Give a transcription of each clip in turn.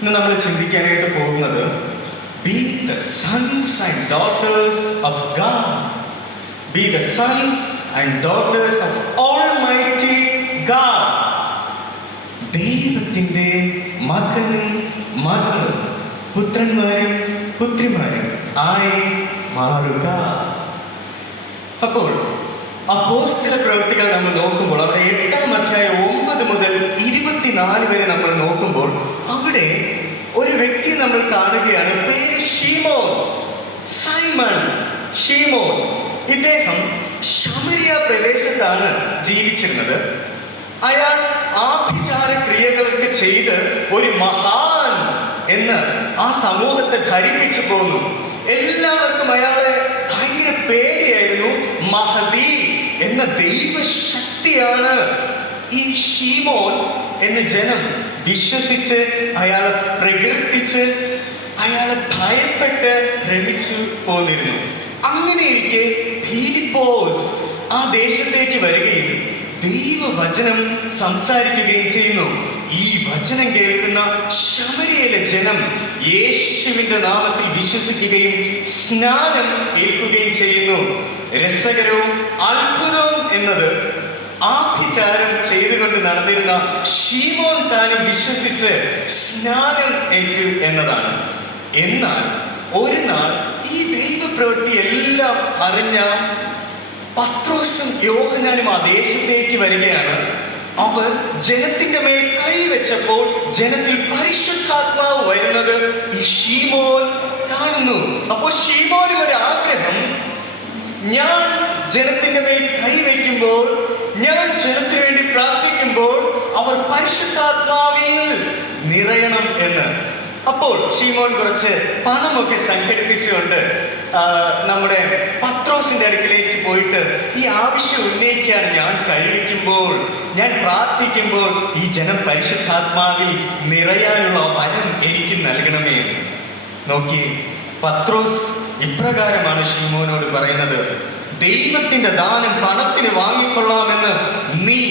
ഇന്ന് നമ്മൾ ചിന്തിക്കാനായിട്ട് പോകുന്നത് be the sons and daughters of God. Be the sons and daughters of almighty God. ദൈവത്തിൻ്റെ മകനും മകളും പുത്രന്മാരും പുത്രിമാരും ആയി മാറുക. അപ്പോൾ അപ്പോസ്തല പ്രവൃത്തികൾ നമ്മൾ നോക്കുമ്പോൾ അവിടെ 8-ാം അധ്യായം 9 മുതൽ 24 വരെ നമ്മൾ നോക്കുമ്പോൾ അവിടെ ഒരു വ്യക്തി നമ്മൾ കാണുകയാണ്. പേര് ഷീമോൻ, സൈമൺ ഷീമോൻ. ഇദ്ദേഹം ശമരിയ പ്രദേശത്താണ് ജീവിച്ചിരുന്നത്. അയാൾ ആഭിചാര ക്രിയകളൊക്കെ ചെയ്ത് ഒരു മഹാൻ എന്ന് ആ സമൂഹത്തെ ധരിപ്പിച്ചു പോന്നു. എല്ലാവർക്കും അയാളെ ഭയങ്കര പേടിയായിരുന്നു. മഹദി എന്ന ദൈവശക്തിയാണ് ഈ ഷീമോൻ എന്ന് ജനം വിശ്വസിച്ച് അയാളെ പ്രകീർത്തിച്ച് അയാളെ ഭയപ്പെട്ട് ഭ്രമിച്ചു പോന്നിരുന്നു. അങ്ങനെയിരിക്കെ ഫിലിപ്പോസ് ആ ദേശത്തേക്ക് വരികയും ദൈവവചനം സംസാരിക്കുകയും ചെയ്യുന്നു. ഈ വചനം കേൾക്കുന്ന ശമരിയയിലെ ജനം യേശുവിന്റെ നാമത്തിൽ വിശ്വസിക്കുകയും സ്നാനം ഏൽക്കുകയും ചെയ്യുന്നു. രസകരവും അത്ഭുതവും എന്നത് ആഭിചാരം ചെയ്തുകൊണ്ട് നടന്നിരുന്ന ഷീമോൻ താനും വിശ്വസിച്ച് സ്നാനം ഏറ്റു എന്നതാണ്. എന്നാൽ ഒരു നാൾ ഈ ദൈവപ്രവൃത്തി എല്ലാം അറിഞ്ഞ പത്രോസും യോഹന്നാനും ആ ദേശത്തേക്ക് വരികയാണ്. അവർ ജനത്തിന്റെ മേൽ കൈവച്ചപ്പോൾ ജനത്തിൽ പരിശുദ്ധാത്മാവ് വരുന്നത് ഈ ഷീമോൻ കാണുന്നു. അപ്പോൾ ഷീമോനും ഒരു ആഗ്രഹം, ഞാൻ ജനത്തിന്റെ മേൽ കൈവയ്ക്കുമ്പോൾ, ഞാൻ ജനത്തിനു വേണ്ടി പ്രാർത്ഥിക്കുമ്പോൾ അവർ പരിശുദ്ധാത്മാവിൽ നിറയണം എന്ന്. അപ്പോൾ ഷീമോൻ കുറച്ച് പണമൊക്കെ സംഘടിപ്പിച്ചുകൊണ്ട് നമ്മുടെ പത്രോസിന്റെ അടുക്കിലേക്ക് പോയിട്ട് ഈ ആവശ്യം ഉന്നയിക്കാൻ, ഞാൻ കൈവയ്ക്കുമ്പോൾ, ഞാൻ പ്രാർത്ഥിക്കുമ്പോൾ ഈ ജനം പരിശുദ്ധാത്മാവിൽ നിറയാനുള്ള വരം എനിക്ക് നൽകണമേ. നോക്കി, പത്രോസ് ഇപ്രകാരമാണ് ഷീമോനോട് പറയുന്നത്: ദൈവത്തിന്റെ ദാനം പണത്തിന് വാങ്ങിക്കൊള്ളാമെന്ന് നീ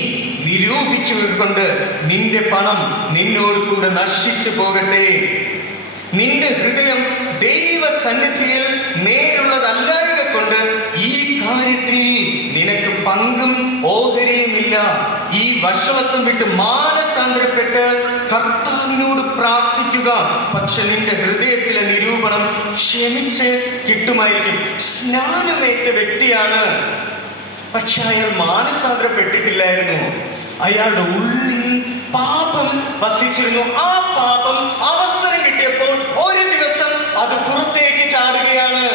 നിരൂപിച്ചുകൊണ്ട് നിന്റെ പണം നിന്നോട് കൂടെ നശിച്ചു പോകട്ടെ. നിന്റെ ഹൃദയം ദൈവസന്നിധിയിൽ നേരുള്ളതല്ലായക കൊണ്ട് ഈ കാര്യത്തിൽ നിനക്ക് പങ്കും ഓഹരിയുമില്ല. ഈ വഷളത്വം വിട്ട് മാനസാന്തരപ്പെട്ട് കർത്താവിനോട് പ്രാർത്ഥിക്കുക. പക്ഷെ നിന്റെ ഹൃദയത്തിലെ നിരൂപണം ക്ഷമിച്ച് കിട്ടുമായിരിക്കും. സ്നാനമേറ്റ വ്യക്തിയാണ്, പക്ഷെ അയാൾ മാനസാന്തരപ്പെട്ടിട്ടില്ലായിരുന്നു. അയാളുടെ ഉള്ളിൽ പാപം വസിച്ചിരുന്നു. ആ പാപം അവസരം കിട്ടിയപ്പോൾ ഒരു ദിവസം അത് പുറത്തേക്ക് ചാടുകയാണ്.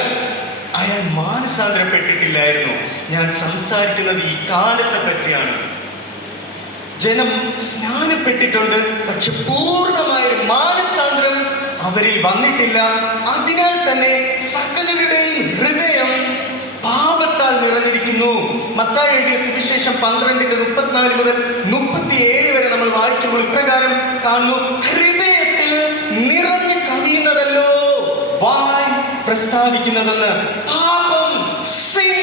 അയാൾ മാനസാന്തരപ്പെട്ടിട്ടില്ലായിരുന്നു. ഞാൻ സംസാരിക്കുന്നത് ഈ കാലത്തെ പറ്റിയാണ്. ജനം സ്നാനപ്പെട്ടിട്ടുണ്ട്, പക്ഷെ പൂർണ്ണമായ മാനസാന്തരം അവരിൽ വന്നിട്ടില്ല. അതിനാൽ തന്നെ സകലരുടെയും ഹൃദയം പാപത്താൽ നിറഞ്ഞിരിക്കുന്നു. മത്തായി എഴുതിയ സുവിശേഷം 12:34 മുതൽ 37 വരെ നമ്മൾ വായിക്കുമ്പോൾ ഇപ്രകാരം കാണുന്നു: ഹൃദയത്തിൽ നിറഞ്ഞു കവിയുന്നതല്ലോ വായ് പ്രസ്താവിക്കുന്നതെന്ന്. പാപം, സിൻ.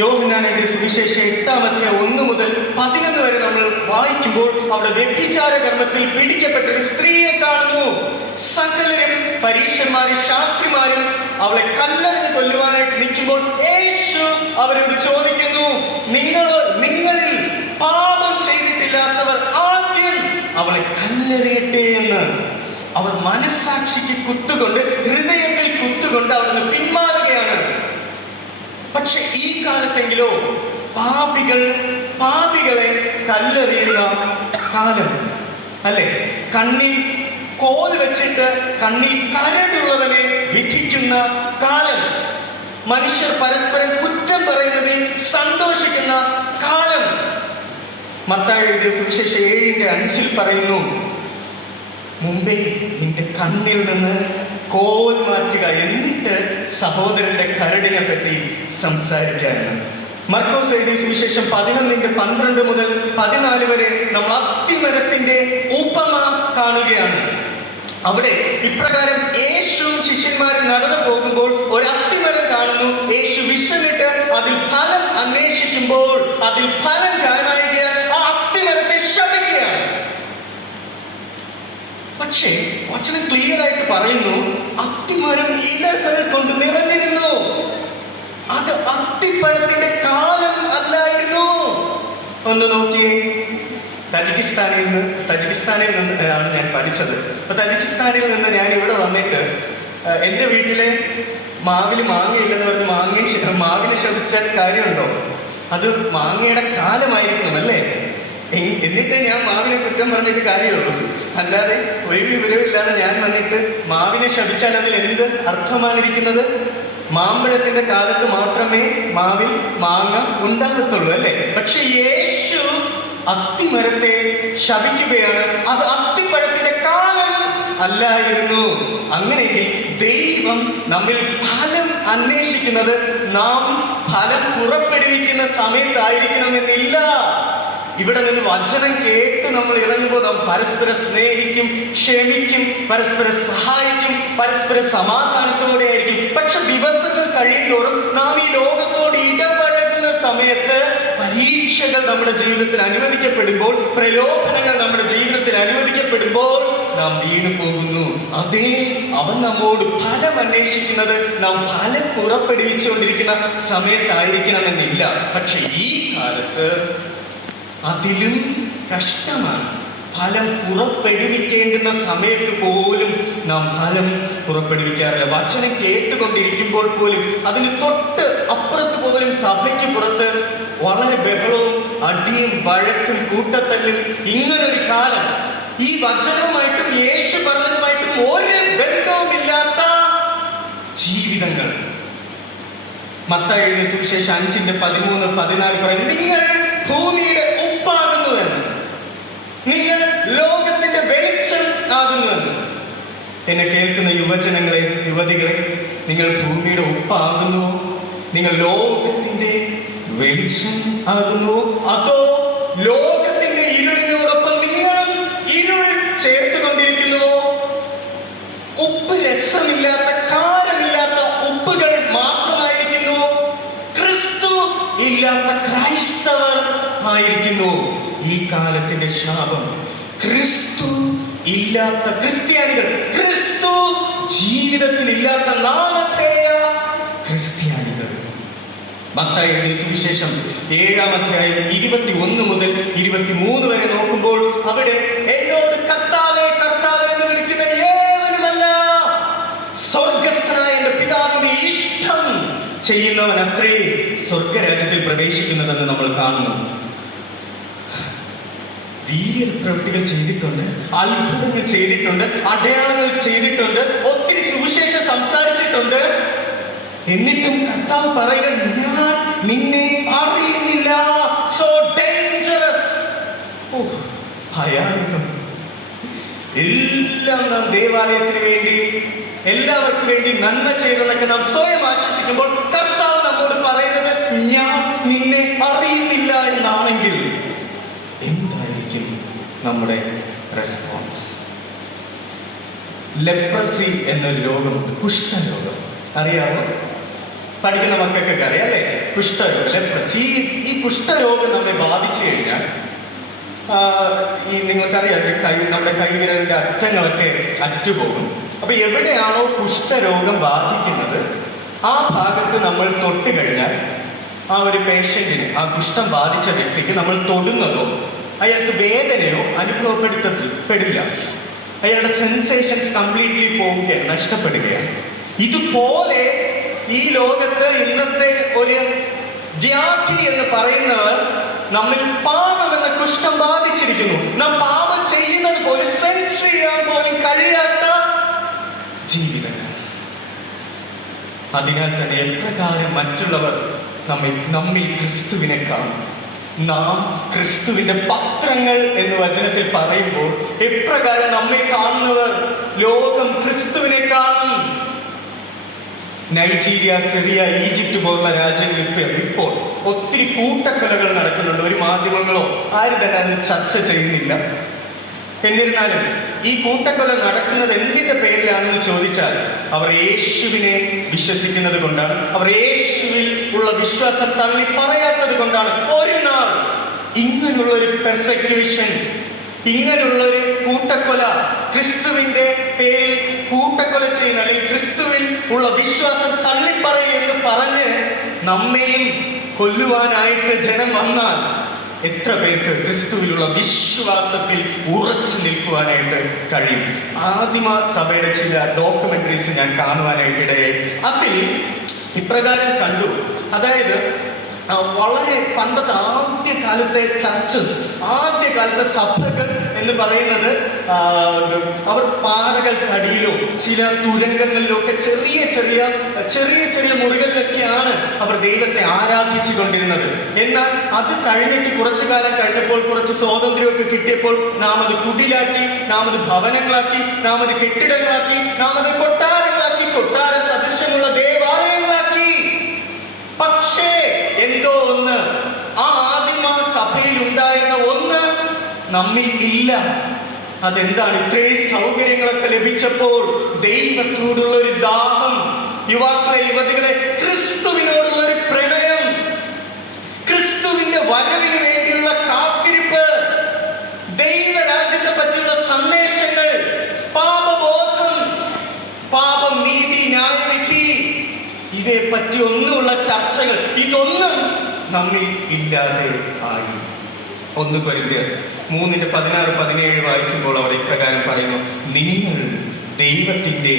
യോഹന്നാൻ എഴുതിയ സുവിശേഷം 8-ാം അധ്യായം 1 മുതൽ 11 വരെ നമ്മൾ വായിക്കുമ്പോൾ അവിടെ വ്യഭിചാര കർമ്മത്തിൽ പിടിക്കപ്പെട്ട ഒരു സ്ത്രീയെ കാണുന്നു. സകലരും, പരീശന്മാരും ശാസ്ത്രിമാരും അവളെ കല്ലെറിഞ്ഞ് കൊല്ലുവാനായിട്ട് നിൽക്കുമ്പോൾ യേശു അവരോട് ചോദിക്കുന്നു: നിങ്ങളിൽ പാപം ചെയ്തിട്ടില്ലാത്തവർ ആദ്യം അവളെ കല്ലെറിയട്ടെ എന്ന്. അവർ മനസ്സാക്ഷിക്ക് കുത്തുകൊണ്ട്, ഹൃദയത്തിൽ കുത്തുകൊണ്ട് അവിടുന്ന് പിന്മാറുകയാണ്. പക്ഷെ ഈ കാലത്തെങ്കിലോ പാപികളെ കല്ലെറിയുന്ന കാലം അല്ലെ? കണ്ണിൽ കോൽ വെച്ചിട്ട് കണ്ണിൽ കരടുള്ളവനെ വിധിക്കുന്ന കാലം. മനുഷ്യർ പരസ്പരം കുറ്റം പറയുന്നതിൽ സന്തോഷിക്കുന്ന കാലം. മത്തായി എഴുതിയ സുവിശേഷം 7:5 പറയുന്നു: മുമ്പേ നിന്റെ കണ്ണിൽ നിന്ന് കോൽ മാറ്റുക, എന്നിട്ട് സഹോദരന്റെ കരടിനെ പറ്റി സംസാരിക്കാനാണ്. മർക്കോസ് എഴുതിയ സുവിശേഷം 11:12 മുതൽ 14 വരെ നമ്മൾ അത്തിമരത്തിന്റെ ഉപമ കാണുകയാണ്. അവിടെ ഇപ്രകാരം യേശുവും ശിഷ്യന്മാരും നടന്നു പോകുമ്പോൾ ഒരു അത്തിമരം കാണുന്നു. യേശു വിശന്നിട്ട് അതിൽ ഫലം അന്വേഷിക്കുമ്പോൾ അതിൽ ഫലം കാണായിക ആ അത്തിമരത്തെ ശപിക്കുകയാണ്. പക്ഷേ വചനം ക്ലിയർ ആയിട്ട് പറയുന്നു, അത്തിമരം ഇലകൾ കൊണ്ട് നിറഞ്ഞിരുന്നു. അത് അത്തിപ്പഴത്തിന്റെ കാലം അല്ലായിരുന്നു. ഒന്ന് നോക്കിയേ, തജിക്കിസ്ഥാനിൽ നിന്നാണ് ഞാൻ പഠിച്ചത്. അപ്പൊ തജിക്കിസ്ഥാനിൽ നിന്ന് ഞാൻ ഇവിടെ വന്നിട്ട് എൻ്റെ വീട്ടിലെ മാവില് മാങ്ങയില്ലെന്ന് പറഞ്ഞ് മാവിന് ശപിച്ചാൽ കാര്യമുണ്ടോ? അത് മാങ്ങയുടെ കാലമായിരിക്കണം അല്ലേ? എന്നിട്ട് ഞാൻ മാവിനെ കുറ്റം പറഞ്ഞിട്ട് കാര്യമുള്ളൂ. അല്ലാതെ ഒരു വിവരമില്ലാതെ ഞാൻ വന്നിട്ട് മാവിനെ ശപിച്ചാൽ അതിൽ എന്ത് അർത്ഥമാണിരിക്കുന്നത്? മാമ്പഴത്തിന്റെ കാലത്ത് മാത്രമേ മാവിൽ മാങ്ങ ഉണ്ടാകത്തുള്ളൂ അല്ലേ? പക്ഷെ യേശു അത്തിമരത്തെ ശപിക്കുകയാണ്. അത് അത്തിപ്പഴത്തിന്റെ കാലം അല്ലായിരുന്നു. അങ്ങനെയെങ്കിൽ ദൈവം നമ്മിൽ ഫലം അന്വേഷിക്കുന്നത് നാം ഫലം പുറപ്പെടുവിക്കുന്ന സമയത്തായിരിക്കണമെന്നില്ല. ഇവിടെ നിന്ന് വചനം കേട്ട് നമ്മൾ ഇറങ്ങുമ്പോൾ നാം പരസ്പരം സ്നേഹിക്കും, ക്ഷമിക്കും, പരസ്പരം സഹായിക്കും, പരസ്പര സമാധാനത്തോടെ ആയിരിക്കും. പക്ഷെ ദിവസങ്ങൾ കഴിയുന്തോറും നാം ഈ ലോകത്തോട് ഇടപഴകുന്ന സമയത്ത് പരീക്ഷകൾ നമ്മുടെ ജീവിതത്തിൽ അനുവദിക്കപ്പെടുമ്പോൾ, പ്രലോഭനങ്ങൾ നമ്മുടെ ജീവിതത്തിൽ അനുവദിക്കപ്പെടുമ്പോൾ നാം വീണു പോകുന്നു. അതേ, അവൻ നമ്മോട് ഫലം അന്വേഷിക്കുന്നത് നാം ഫലം പുറപ്പെടുവിച്ചുകൊണ്ടിരിക്കുന്ന സമയത്തായിരിക്കണമെന്നില്ല. പക്ഷെ ഈ കാലത്ത് അതിലും കഷ്ടമാണ്. ഫലം പുറപ്പെടുവിക്കേണ്ടുന്ന സമയത്ത് പോലും നാം ഫലം പുറപ്പെടുവിക്കാറില്ല. വചനം കേട്ടുകൊണ്ടിരിക്കുമ്പോൾ പോലും അതിന് തൊട്ട് അപ്പുറത്ത് പോലും സഭയ്ക്ക് പുറത്ത് വളരെ ബഹളവും അടിയും വഴക്കും കൂട്ടത്തല്ലും. ഇങ്ങനൊരു കാലം, ഈ വചനവുമായിട്ടും യേശു പറഞ്ഞതുമായിട്ടും ഒരു ബന്ധവുമില്ലാത്ത ജീവിതങ്ങൾ. മത്തായി എഴുതിയ സുവിശേഷം 5:13-14 പറയും, നിങ്ങൾ ഭൂമിയുടെ ഉപ്പാകുന്നുവെന്ന്, നിങ്ങൾ ലോകത്തിന്റെ വെളിച്ചം ആകുന്നുവെന്ന്. എന്നെ കേൾക്കുന്ന യുവജനങ്ങളെ, യുവതികളെ, നിങ്ങൾ ഭൂമിയുടെ ഉപ്പാകുന്നു, നിങ്ങൾ ലോകത്തിന്റെ വെളിച്ചം ആകുന്നു, അതോ ലോകത്തിന്റെ ഇരുളിനോടൊപ്പം നിങ്ങളും ഇരുൾ ചേർത്തുകൊണ്ടിരിക്കുന്നുവോ? ഉപ്പ് രസമില്ലാത്ത, കാരമില്ലാത്ത ഉപ്പുകൾ മാത്രമായിരിക്കുന്നു. ക്രിസ്തു ഇല്ലാത്ത ക്രൈസ്തവർ ആയിരിക്കുന്നു. ഈ കാലത്തിന്റെ ശാപം ക്രിസ്തു ഇല്ലാത്ത ക്രിസ്ത്യാനികൾ, ക്രിസ്തു ജീവിതത്തിൽ ഇല്ലാത്ത നാമധേയ ക്രിസ്ത്യാനികൾ. മത്തായി എഴുതിയ സുവിശേഷം 7-ാം അധ്യായം 21 മുതൽ 23 വരെ നോക്കുമ്പോൾ അവിടെ എന്നോട് കർത്താവേ കർത്താവേ എന്ന് വിളിക്കുന്ന ഏവനുമല്ല, സ്വർഗസ്ഥനായ എന്റെ പിതാവിന്റെ ഇഷ്ടം ചെയ്യുന്നവൻ അത്രേ സ്വർഗരാജ്യത്തിൽ പ്രവേശിക്കുന്നതെന്ന് നമ്മൾ കാണുന്നു. വീര്യപ്രവൃത്തികൾ ചെയ്തിട്ടുണ്ട്, അത്ഭുതങ്ങൾ ചെയ്തിട്ടുണ്ട്, അടയാളങ്ങൾ ചെയ്തിട്ടുണ്ട്, ഒത്തിരി സുവിശേഷം സംസാരിച്ചിട്ടുണ്ട്. എന്നിട്ടും കർത്താവ് പറയുക, ഞാൻ നിന്നെ അറിയുന്നില്ല. So dangerous. ഭയാനകം. എല്ലാം നാം ദേവാലയത്തിന് വേണ്ടി, എല്ലാവർക്കും വേണ്ടി നന്മ ചെയ്തെന്നൊക്കെ നാം സ്വയം ആശ്വസിക്കുമ്പോൾ കർത്താവ് നമ്മോട് പറയുന്നത് ഞാൻ നിന്നെ അറിയുന്നില്ല എന്നാണെങ്കിൽ എന്തായിരിക്കും നമ്മുടെ റെസ്പോൺസ്? ലെപ്രസി എന്നൊരു രോഗമുണ്ട്, കുഷ്ഠരോഗം. അറിയാമോ? പഠിക്കുന്ന മക്കൾക്കൊക്കെ അറിയാം അല്ലേ? കുഷ്ഠരോഗം, ലെപ്രസി. ഈ കുഷ്ഠരോഗം നമ്മെ ബാധിച്ചു കഴിഞ്ഞാൽ ഈ നിങ്ങൾക്കറിയാം, നമ്മുടെ കൈവിരലിന്റെ അറ്റങ്ങളൊക്കെ അറ്റുപോകും. അപ്പൊ എവിടെയാണോ കുഷ്ഠരോഗം ബാധിക്കുന്നത് ആ ഭാഗത്ത് നമ്മൾ തൊട്ട് കഴിഞ്ഞാൽ ആ ഒരു പേഷ്യന്റിന്, ആ കുഷ്ഠം ബാധിച്ച വ്യക്തിക്ക് നമ്മൾ തൊടുന്നതോ അയാൾക്ക് വേദനയോ അനുഭവപ്പെടില്ല. അയാളുടെ സെൻസേഷൻസ് കംപ്ലീറ്റ്ലി പോവുകയാണ്, നഷ്ടപ്പെടുകയാണ്. ഇതുപോലെ ഈ ലോകത്ത് ഇന്നത്തെ ഒരു വ്യാധി എന്ന് പറയുന്നവർ നമ്മിൽ പാപം എന്ന കുഷ്ഠം ബാധിച്ചിരിക്കുന്നു. നാം പാപം ചെയ്യുന്നത് പോലും സെൻസ് ചെയ്യാൻ പോലും കഴിയാത്ത ജീവിതങ്ങൾ. അതിനാൽ തന്നെ എപ്രകാരം മറ്റുള്ളവർ നമ്മിൽ ക്രിസ്തുവിനെ കാണും, നാം ക്രിസ്തുവിന്റെ പത്രങ്ങൾ എന്ന് വചനത്തിൽ പറയുമ്പോൾ എപ്രകാരം നമ്മെ കാണുന്നവർ ലോകം ക്രിസ്തുവിനെ കാണും. നൈജീരിയ, സിറിയ, ഈജിപ്റ്റ് പോലുള്ള രാജ്യങ്ങളിൽ ഇപ്പോൾ ഒത്തിരി കൂട്ടക്കൊലകൾ നടക്കുന്നുണ്ട്. ഒരു മാധ്യമങ്ങളോ ആരും തന്നെ അത് ചർച്ച ചെയ്യുന്നില്ല. എന്നിരുന്നാലും ഈ കൂട്ടക്കൊല നടക്കുന്നത് എന്തിന്റെ പേരിലാണെന്ന് ചോദിച്ചാൽ അവർ യേശുവിനെ വിശ്വസിക്കുന്നത് കൊണ്ടാണ്, അവർ യേശുവിൽ ഉള്ള വിശ്വാസം തള്ളി പറയാത്തത് കൊണ്ടാണ്. ഒരു നാൾ ഇങ്ങനെയുള്ളൊരു പെർസെക്യൂഷൻ, ഇങ്ങനെയുള്ളൊരു കൂട്ടക്കൊല ക്രിസ്തുവിന്റെ പേരിൽ കൂട്ടക്കൊല ചെയ്യുന്ന, അല്ലെങ്കിൽ ക്രിസ്തുവിൽ ഉള്ള വിശ്വാസം തള്ളിപ്പറയും എന്ന് പറഞ്ഞ് നമ്മെയും കൊല്ലുവാനായിട്ട് ജനം വന്നാൽ എത്ര പേർക്ക് ക്രിസ്തുവിലുള്ള വിശ്വാസത്തിൽ ഉറച്ചു നിൽക്കുവാനായിട്ട് കഴിയും? ആദിമ സഭയുടെ ചില ഡോക്യുമെന്ററീസ് ഞാൻ കാണുവാനായിട്ടിടയായി. അതിൽ ഇപ്രകാരം കണ്ടു. അതായത് വളരെ പണ്ടത്തെ ആദ്യകാലത്തെ ചർച്ചസ്, ആദ്യകാലത്തെ സഭകൾ എന്ന് പറയുന്നത് അവർ പാറകൾക്കടിയിലോ ചില തുരങ്കങ്ങളിലോ ഒക്കെ ചെറിയ ചെറിയ ചെറിയ ചെറിയ മുറികളിലൊക്കെയാണ് അവർ ദൈവത്തെ ആരാധിച്ചു കൊണ്ടിരുന്നത്. എന്നാൽ അത് കഴിഞ്ഞിട്ട് കുറച്ചു കാലം കഴിഞ്ഞപ്പോൾ, കുറച്ച് സ്വാതന്ത്ര്യമൊക്കെ കിട്ടിയപ്പോൾ നാം അത് കുടിലാക്കി, നാം അത് ഭവനങ്ങളാക്കി, നാം അത് കെട്ടിടങ്ങളാക്കി, നാം അത് കൊട്ടാരങ്ങളാക്കി, കൊട്ടാര സദൃശ്യമുള്ള ദേവാലയങ്ങളാക്കി. പക്ഷേ എന്തോ ഒന്ന്, ആ ആദിമ സഭയിൽ ഉണ്ടായിരുന്ന ഒന്ന് നമ്മിൽ ഇല്ല. അതെന്താണ്? ഇത്രയും സൗകര്യങ്ങളൊക്കെ ലഭിച്ചപ്പോൾ ദൈവത്തോടുള്ള ഒരു ദാഹം, യുവാക്കളെ യുവതികളെ ക്രിസ്തുവിനോടുള്ള ഒരു പ്രണയം, ക്രിസ്തുവിന്റെ വരവിന് വേണ്ടിയുള്ള കാത്തിരിപ്പ്, ദൈവരാജ്യത്തെ പറ്റിയുള്ള സന്ദേശങ്ങൾ, പാപബോധം, പാപം, നീതി, ന്യായവിധി, ഇതേ പറ്റി ഒന്നുമുള്ള ചർച്ചകൾ, ഇതൊന്നും നമ്മിൽ ഇല്ലാതെ ആയി. 1 കൊരിന്ത്യർ 3:16-17 വായിക്കുമ്പോൾ അവിടെ ഇപ്രകാരം പറയുന്നു: നിങ്ങൾ ദൈവത്തിന്റെ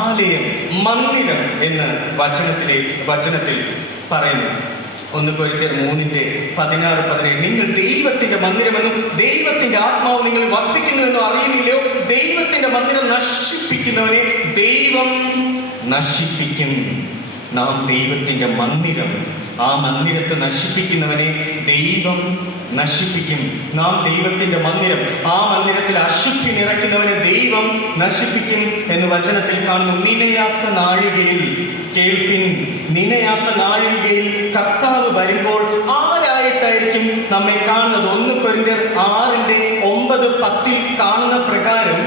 ആലയം, മന്ദിരം എന്ന് വചനത്തിൽ പറയുന്നു. 1 കൊരിന്ത്യർ 3:16-17 നിങ്ങൾ ദൈവത്തിന്റെ മന്ദിരമെന്നും ദൈവത്തിന്റെ ആത്മാവ് നിങ്ങൾ വസിക്കുന്നുവെന്നും അറിയുന്നില്ലയോ? ദൈവത്തിന്റെ മന്ദിരം നശിപ്പിക്കുന്നവനെ ദൈവം നശിപ്പിക്കും. നാം ദൈവത്തിന്റെ മന്ദിരം, ആ മന്ദിരത്തെ നശിപ്പിക്കുന്നവനെ ദൈവം നശിപ്പിക്കും. നാം ദൈവത്തിന്റെ മന്ദിരം, ആ മന്ദിരത്തിൽ അശുദ്ധി നിറയ്ക്കുന്നവനെ ദൈവം നശിപ്പിക്കും എന്ന് വചനത്തിൽ കാണുന്നു. നിനയാത്ത നാഴികയിൽ കേൾപ്പിൻ, നിനയാത്ത നാഴികയിൽ കർത്താവ് വരുമ്പോൾ ആരായിട്ടായിരിക്കും നമ്മെ കാണുന്നത്? 1 കൊരിന്ത്യർ 6:9-10 കാണുന്ന പ്രകാരം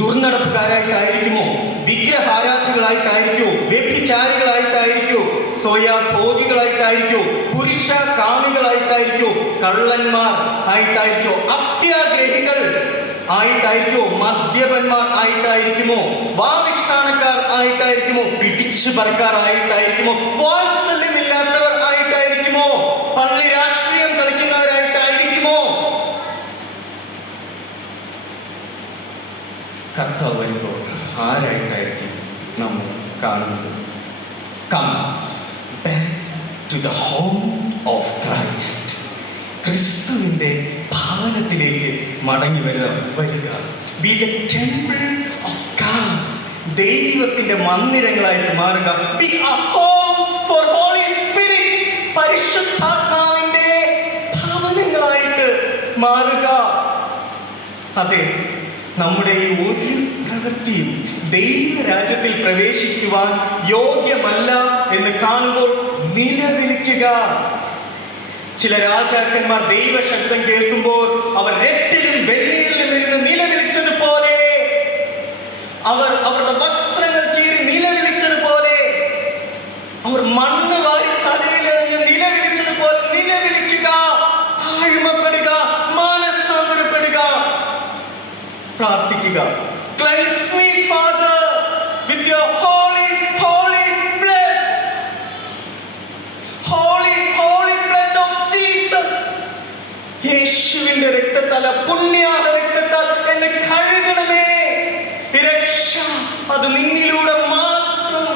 ദുർനടപ്പുകാരായിട്ടായിരിക്കുമോ? വിഗ്രഹാരാധികളായിട്ടായിരിക്കോ? വ്യഭിചാരികളായിട്ടായിരിക്കോ? സ്വയഭോഗികളായിട്ടായിരിക്കോ? പുരുഷ കാമികളായിട്ടായിരിക്കോ? കള്ളന്മാർ ആയിട്ടായിരിക്കോ? അത്യാഗ്രഹികൾ ആയിട്ടായിരിക്കോ? മദ്യപന്മാർ ആയിട്ടായിരിക്കുമോ? വാവിഷ്ഠാനക്കാർ ആയിട്ടായിരിക്കുമോ? പിടിച്ചു പറിക്കാർ ആയിട്ടായിരിക്കുമോ? വാത്സല്യമില്ലാത്തവർ ആയിട്ടായിരിക്കുമോ? പള്ളി രാഷ്ട്രീയം കളിക്കുന്നവരായിട്ടായിരിക്കുമോ? കർത്താവ് വരുമ്പോൾ ആരായിട്ടായിരിക്കും നമ്മൾ കാണുന്നത്? Come back to the home of Christ. ക്രിസ്തുവിന്റെ ഭവനത്തിലേക്ക് മടങ്ങി വരിക. Be the temple of God. ദൈവത്തിന്റെ മന്ദിരങ്ങളായിട്ട് മാറുക. Be a home for Holy Spirit. പരിശുദ്ധാത്മാവിന്റെ ഭവനങ്ങളായിട്ട് മാറുക. അതെ, നമ്മുടെ ഈ ഒരു പ്രവൃത്തിയും ദൈവരാജ്യത്തിൽ പ്രവേശിക്കുവാൻ യോഗ്യമല്ല എന്ന് കാണുമ്പോൾ നിലവിളിക്കുക. ചില രാജാക്കന്മാർ ദൈവശബ്ദം കേൾക്കുമ്പോൾ അവർ രട്ടിലും വെണ്ണീരിലും ഇരുന്ന് നിലവിളിച്ചതുപോലെ, അവർ അവരുടെ വസ്ത്രങ്ങൾ കീറി നിലവിളിച്ചതുപോലെ, അവർ മണ്ണ് വാരി തലയിലെറിഞ്ഞ് നിലവിളിച്ചതുപോലെ നിലവിളിക്കുക, താഴ്മപ്പെടുക, മാനസാന്തരപ്പെടുക, പ്രാർത്ഥിക്കുക. Cleanse me, Father, with your holy blood. Holy blood of Jesus. യേശുവിന്റെ രക്തത്താൽ, പുണ്യാഹ രക്തത്താൽ എന്നെ കഴുകണമേ. രക്ഷ അത് നിന്നിലൂടെ മാത്രം,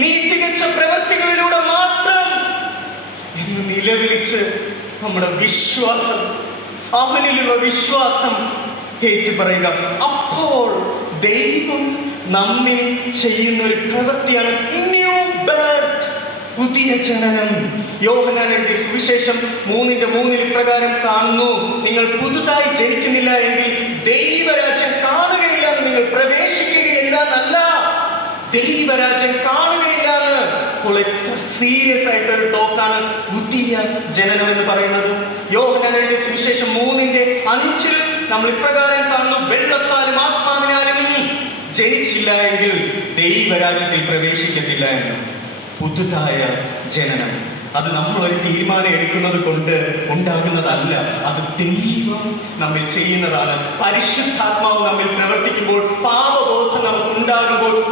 നീ തികച്ച പ്രവൃത്തികളിലൂടെ മാത്രം എന്ന് നിലവിളിച്ച് നമ്മുടെ വിശ്വാസം, അവനിലുള്ള വിശ്വാസം ഏറ്റുപറയുക. അപ്പോൾ ദൈവം നമ്മിൽ ചെയ്യുന്ന ഒരു പ്രവൃത്തിയാണ് ന്യൂ ബർത്ത്, പുതിയ ജനനം. യോഹന്നാൻ എഴുതിയ സുവിശേഷം 3:3 ഇപ്രകാരം കാണുന്നു: നിങ്ങൾ പുതുതായി ജനിക്കുന്നില്ല എങ്കിൽ ദൈവരാജ്യം കാണുകയില്ല എന്ന്, നിങ്ങൾ പ്രവേശിക്കുകയില്ല എന്നല്ല, ദൈവരാജ്യം കാണുകയില്ല എന്ന്. അപ്പോൾ എത്ര സീരിയസ് ആയിട്ടൊരു ടോക്കാണ് പുതിയ ജനനം എന്ന് പറയുന്നത്. യോഹന്നാൻ എഴുതിയ സുവിശേഷം 3:5 നമ്മൾ ഇപ്രകാരം കാണുന്നു: വെള്ളത്താലും ആത്മാവിനാലും ജനിച്ചില്ല എങ്കിൽ ദൈവരാജ്യത്തിൽ പ്രവേശിക്കത്തില്ല എന്ന്. പുതുതായ ജനനം അത് നമ്മൾ ഒരു തീരുമാനം എടുക്കുന്നത് കൊണ്ട് ഉണ്ടാകുന്നതല്ല, അത് ദൈവം നമ്മിൽ ചെയ്യുന്നതാണ്. പരിശുദ്ധാത്മാവ് നമ്മിൽ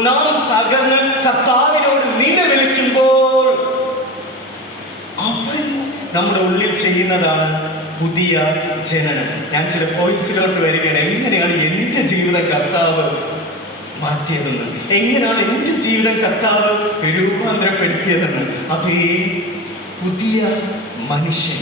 നാം തകർന്ന് കർത്താവിനോട് നിലവിളിക്കുമ്പോൾ അവൻ നമ്മുടെ ഉള്ളിൽ ചെയ്യുന്നതാണ് പുതിയ ജനനം. ഞാൻ ചില പോയിന്റ്സിലോട്ട് വരികയാണ്. എങ്ങനെയാണ് എൻ്റെ ജീവിതം കർത്താവ് മാറ്റിയതെന്ന്, എങ്ങനെയാണ് എൻ്റെ ജീവിതം കർത്താവ് രൂപാന്തരപ്പെടുത്തിയതെന്ന്. അതേ പുതിയ മനുഷ്യൻ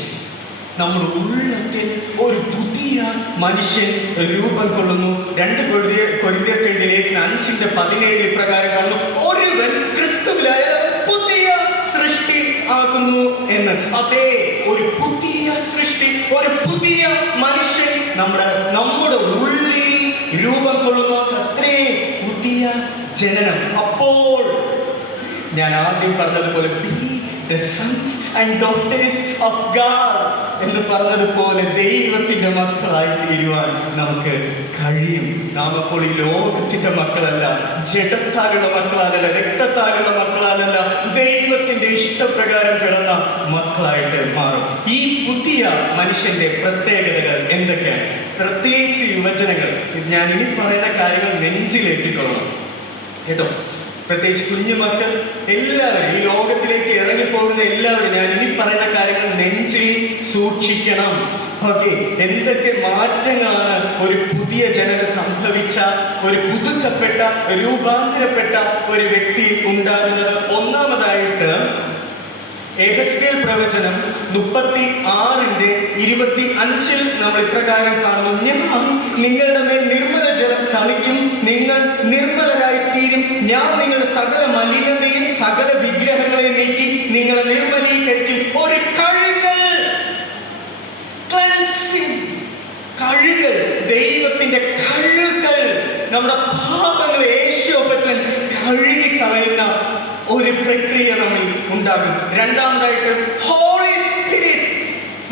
നമ്മുടെ ഉള്ളത്തിൽ ഒരു പുതിയ മനുഷ്യൻ രൂപം കൊള്ളുന്നു. 2 കൊരിന്ത്യർക്കെഴുതിയ ലേഖനം 5:17 ഇപ്രകാരം കാണുന്നു: ഒരുവൻ ക്രിസ്തുവിലായാൽ പുതിയ സൃഷ്ടി ആകുന്നു എന്ന്. അതേ, ഒരു പുതിയ സൃഷ്ടി, ഒരു പുതിയ മനുഷ്യൻ നമ്മുടെ ഉള്ളിൽ രൂപം കൊള്ളുന്നു. അതത്രേ പുതിയ ജനനം. അപ്പോൾ ഞാൻ ആദ്യം പറഞ്ഞതുപോലെ be the sons and daughters of God എന്ന് പറഞ്ഞതുപോലെ ദൈവത്തിന്റെ മക്കളായി തീരുവാൻ നമുക്ക് കഴിയും. നാം അപ്പോൾ ഈ ലോകത്തിന്റെ മക്കളല്ല, ജഡത്താലുള്ള മക്കളാലല്ല, രക്തത്താലുള്ള മക്കളാലല്ല, ദൈവത്തിന്റെ ഇഷ്ടപ്രകാരം പിറന്ന മക്കളായിട്ട് മാറും. ഈ പുതിയ മനുഷ്യന്റെ പ്രത്യേകതകൾ എന്തൊക്കെയാണ്? പ്രത്യേകിച്ച് യുവജനങ്ങൾ, ഞാൻ ഇനി പറയുന്ന കാര്യങ്ങൾ നെഞ്ചിലേറ്റിക്കൊള്ളണം കേട്ടോ. പ്രത്യേകിച്ച് കുഞ്ഞുമക്കൾ എല്ലാവരും, ഈ ലോകത്തിലേക്ക് ഇറങ്ങിപ്പോകുന്ന എല്ലാവരും ഞാൻ ഇനി പറയുന്ന കാര്യങ്ങൾ നെഞ്ചിൽ സൂക്ഷിക്കണം. ഓക്കെ, എന്തൊക്കെ മാറ്റങ്ങളാണ് ഒരു പുതിയ ജനനം സംഭവിച്ച, ഒരു പുതുക്കപ്പെട്ട, രൂപാന്തരപ്പെട്ട ഒരു വ്യക്തി ഉണ്ടാകുന്നത്? ഒന്നാമതായിട്ട് യെഹെസ്കേൽ പ്രവചനം 36:25 നമ്മൾ ഇപ്രകാരം കാണുന്നു: ഞാൻ നിങ്ങളുടെ മേൽ നിർമ്മല ജലം തളിക്കും, നിങ്ങൾ നിർമ്മലരായി തീരും. ഞാൻ നിങ്ങളുടെ സകല മലിനതയും സകല വിഗ്രഹങ്ങളെ നീക്കി നിങ്ങളെ നിർമ്മലീകരിക്കും. ഒരു കഴുകൽ, കഴുകൽ, ദൈവത്തിന്റെ കഴുകൽ, നമ്മുടെ പാപങ്ങൾ യേശുവപ്പൻ കഴുകി കളയുന്ന ഒരു പ്രക്രിയ നമ്മിൽ ഉണ്ടാകും. രണ്ടാമതായിട്ട് ഹോളി സ്പിരിറ്റ്,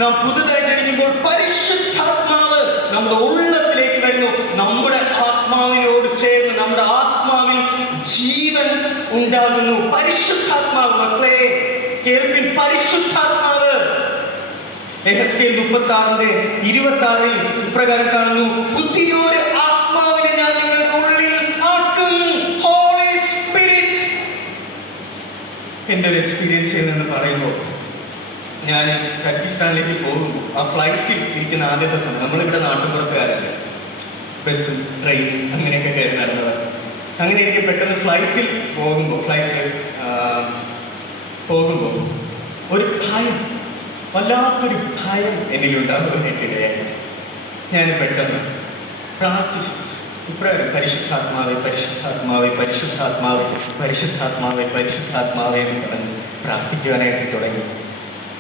നാം പുതുതായി ജനിക്കുമ്പോൾ പരിശുദ്ധാത്മാവ് നമ്മുടെ ഉള്ളത്തിലേക്ക് വരുന്നു. നമ്മുടെ ആത്മാവിനോട് ചേർന്ന് നമ്മുടെ ആത്മാവിൽ ജീവൻ ഉണ്ടാകുന്നു. പരിശുദ്ധാത്മാവ്, മക്കളെ കേൾപ്പിൻ, പരിശുദ്ധാത്മാവ്. യെഹെസ്കേൽ 36:26 ഇപ്രകാരം കാണുന്നു: പുതിയൊരു ആത്മാവിനെ ഞാൻ നിങ്ങളുടെ ഉള്ളിൽ ആക്കും. Holy spirit. എൻ്റെ ഒരു എക്സ്പീരിയൻസ് എന്ന് പറയുമ്പോൾ, ഞാൻ കജക്കിസ്ഥാനിലേക്ക് പോകുമ്പോൾ ആ ഫ്ലൈറ്റിൽ ഇരിക്കുന്ന ആദ്യത്തെ സമയം, നമ്മളിവിടെ നാട്ടുപുറത്തുകാരല്ല, ബസ്, ട്രെയിൻ അങ്ങനെയൊക്കെ കയറി നടന്നവർ. അങ്ങനെ എനിക്ക് പെട്ടെന്ന് ഫ്ലൈറ്റിൽ പോകുമ്പോൾ ഒരു ഭയം, വല്ലാത്തൊരു ഭയം എന്നിലുണ്ടാകുവാനായിട്ടിടയായി. ഞാൻ പെട്ടെന്ന് പ്രാർത്ഥിച്ചു, ഇപ്രകാരം: പരിശുദ്ധാത്മാവേ, പരിശുദ്ധാത്മാവേ, പരിശുദ്ധാത്മാവേ, പരിശുദ്ധാത്മാവേ, പരിശുദ്ധാത്മാവേ എന്ന് പറഞ്ഞ് പ്രാർത്ഥിക്കുവാനായിട്ട് തുടങ്ങി.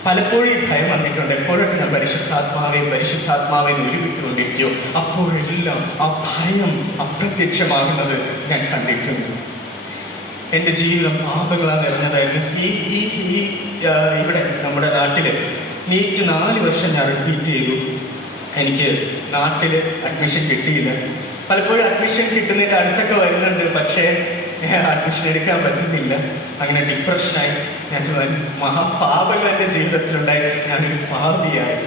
പലപ്പോഴും ഈ ഭയം വന്നിട്ടുണ്ട്. എപ്പോഴൊക്കെ ഞാൻ പരിശുദ്ധാത്മാവേ, പരിശുദ്ധാത്മാവേ എന്ന് ഉരുവിട്ടുകൊണ്ടിരിക്കുകയോ അപ്പോഴെല്ലാം ആ ഭയം അപ്രത്യക്ഷമാകുന്നത് ഞാൻ കണ്ടിട്ടുണ്ട്. എൻ്റെ ജീവിതം പാപങ്ങളാൽ നിറഞ്ഞതായിരുന്നു. ഇവിടെ നമ്മുടെ നാട്ടിൽ നീറ്റ് 4 വർഷം ഞാൻ റിപ്പീറ്റ് ചെയ്തു. എനിക്ക് നാട്ടിൽ അഡ്മിഷൻ കിട്ടിയില്ല. പലപ്പോഴും അഡ്മിഷൻ കിട്ടുന്നതിൻ്റെ അടുത്തൊക്കെ വരുന്നുണ്ട്, പക്ഷേ അഡ്മിഷൻ എടുക്കാൻ പറ്റുന്നില്ല. അങ്ങനെ ഡിപ്രഷനായി. ഞാൻ മഹാപാപങ്ങൾ എൻ്റെ ജീവിതത്തിലുണ്ടായി. ഞാനൊരു പാപിയായി.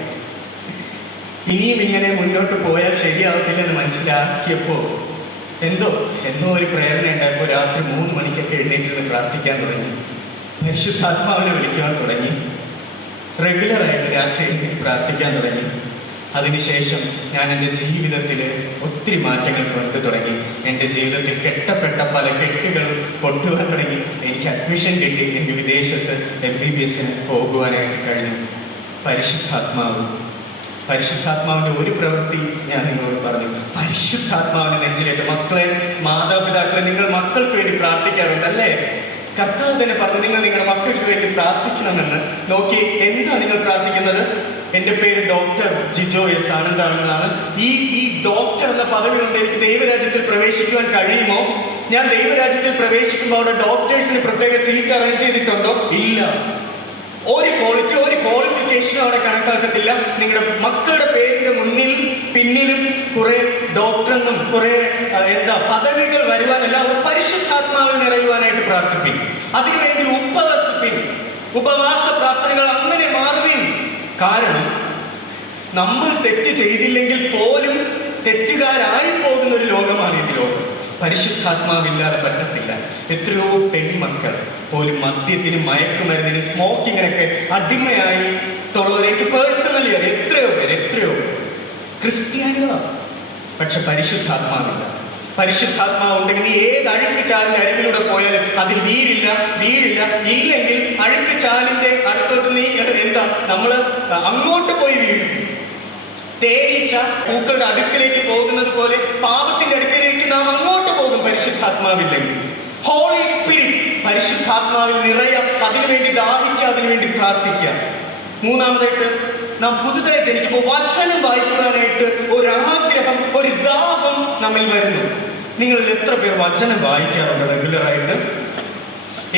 ഇനിയും ഇങ്ങനെ മുന്നോട്ട് പോയാൽ ശരിയാവത്തില്ലെന്ന് മനസ്സിലാക്കിയപ്പോൾ എന്തോ ഒരു പ്രേരണ ഉണ്ടായപ്പോൾ രാത്രി 3 മണിക്കൊക്കെ എഴുന്നേറ്റിരുന്ന് പ്രാർത്ഥിക്കാൻ തുടങ്ങി. പരിശുദ്ധാത്മാവിനെ വിളിക്കാൻ തുടങ്ങി. റെഗുലറായിട്ട് രാത്രി എഴുന്നേറ്റ് പ്രാർത്ഥിക്കാൻ തുടങ്ങി. അതിനുശേഷം ഞാൻ എൻ്റെ ജീവിതത്തിൽ ഒത്തിരി മാറ്റങ്ങൾ കൊണ്ടു തുടങ്ങി. എൻ്റെ ജീവിതത്തിൽ കെട്ടപ്പെട്ട പല കെട്ടുകളും പൊട്ടുവാൻ തുടങ്ങി. എനിക്ക് അഡ്മിഷൻ കിട്ടി. എനിക്ക് വിദേശത്ത് MBBS പോകുവാനായിട്ട് കഴിഞ്ഞു. പരിശുദ്ധാത്മാവിൻ്റെ ഒരു പ്രവൃത്തി ഞാൻ നിങ്ങളോട് പറഞ്ഞു. പരിശുദ്ധാത്മാവിനെ നെഞ്ചിലേക്ക്. മക്കളെ, മാതാപിതാക്കളെ, നിങ്ങൾ മക്കൾക്ക് വേണ്ടി പ്രാർത്ഥിക്കാറുണ്ടല്ലേ? കർത്താവ് തന്നെ പറഞ്ഞു, നിങ്ങൾ നിങ്ങളുടെ മക്കൾക്ക് വേണ്ടി പ്രാർത്ഥിക്കണമെന്ന്. നോക്കി, എന്താ നിങ്ങൾ പ്രാർത്ഥിക്കുന്നത്? എൻ്റെ പേര് ഡോക്ടർ ജിജോ എസ് ആനന്ദാണെന്നാണ്. ഈ ഡോക്ടർ എന്ന പദവി കൊണ്ട് എനിക്ക് ദൈവരാജ്യത്തിൽ പ്രവേശിക്കുവാൻ കഴിയുമോ? ഞാൻ ദൈവരാജ്യത്തിൽ പ്രവേശിക്കുമ്പോൾ അവിടെ ഡോക്ടേഴ്സിന് പ്രത്യേക സീറ്റ് അറേഞ്ച് ചെയ്തിട്ടുണ്ടോ? ഇല്ല. ഒരു ക്വാളിഫിക്കേഷനും അവിടെ കണക്കാക്കത്തില്ല. നിങ്ങളുടെ മക്കളുടെ പേരിന്റെ മുന്നിലും പിന്നിലും കുറെ ഡോക്ടറെന്നും കുറെ പദവികൾ വരുവാനല്ല, അവർ പരിശുദ്ധാത്മാവിൽ നിറയുവാനായിട്ട് പ്രാർത്ഥിപ്പിൻ. അതിനുവേണ്ടി ഉപവാസ പ്രാർത്ഥനകൾ അങ്ങനെ മാറുവിൻ. കാരണം നമ്മൾ തെറ്റ് ചെയ്തില്ലെങ്കിൽ പോലും തെറ്റുകാരായി പോകുന്ന ഒരു ലോകമാണ് ഈ ലോകം. പരിശുദ്ധാത്മാവില്ലാതെ പറ്റത്തില്ല. എത്രയോ പെൺമക്കൾ പോലും മദ്യത്തിനും മയക്കുമരുന്നിനും സ്മോക്കിങ്ങിനൊക്കെ അടിമയായിട്ടുള്ളവർ എനിക്ക് പേഴ്സണലി അറിയാം. എത്രയോ പേര് ക്രിസ്ത്യാനികളാണ്, പക്ഷെ പരിശുദ്ധാത്മാവില്ല. പരിശുദ്ധാത്മാവ് ഉണ്ടെങ്കിൽ നീ ഏത് അഴുക്ക് ചാലിന്റെ അരികിലൂടെ പോയാലും അതിൽ വീഴില്ല. ഇല്ലെങ്കിൽ അഴുക്ക് ചാലിന്റെ അടുത്തോട്ട് നീ നമ്മള് അങ്ങോട്ട് പോയി വീഴും. തേനീച്ച പൂക്കളുടെ അടുക്കിലേക്ക് പോകുന്നത് പോലെ പാപത്തിന്റെ അടുക്കിലേക്ക് നാം അങ്ങോട്ട് പോകും പരിശുദ്ധാത്മാവില്ലെങ്കിൽ. ഹോളി സ്പിരിറ്റ്, പരിശുദ്ധാത്മാവിൽ നിറയാം, അതിനുവേണ്ടി ദാഹിക്കുക, അതിനുവേണ്ടി പ്രാർത്ഥിക്കുക. മൂന്നാമതായിട്ട്, നാം പുതുതായി ജനിക്കുമ്പോൾ വചനം വായിക്കുവാനായിട്ട് ഒരാഗ്രഹം, ഒരു ദാഹം നമ്മിൽ വരുന്നു. നിങ്ങളിൽ എത്ര പേർ വചനം വായിക്കാറുണ്ട് റെഗുലറായിട്ട്?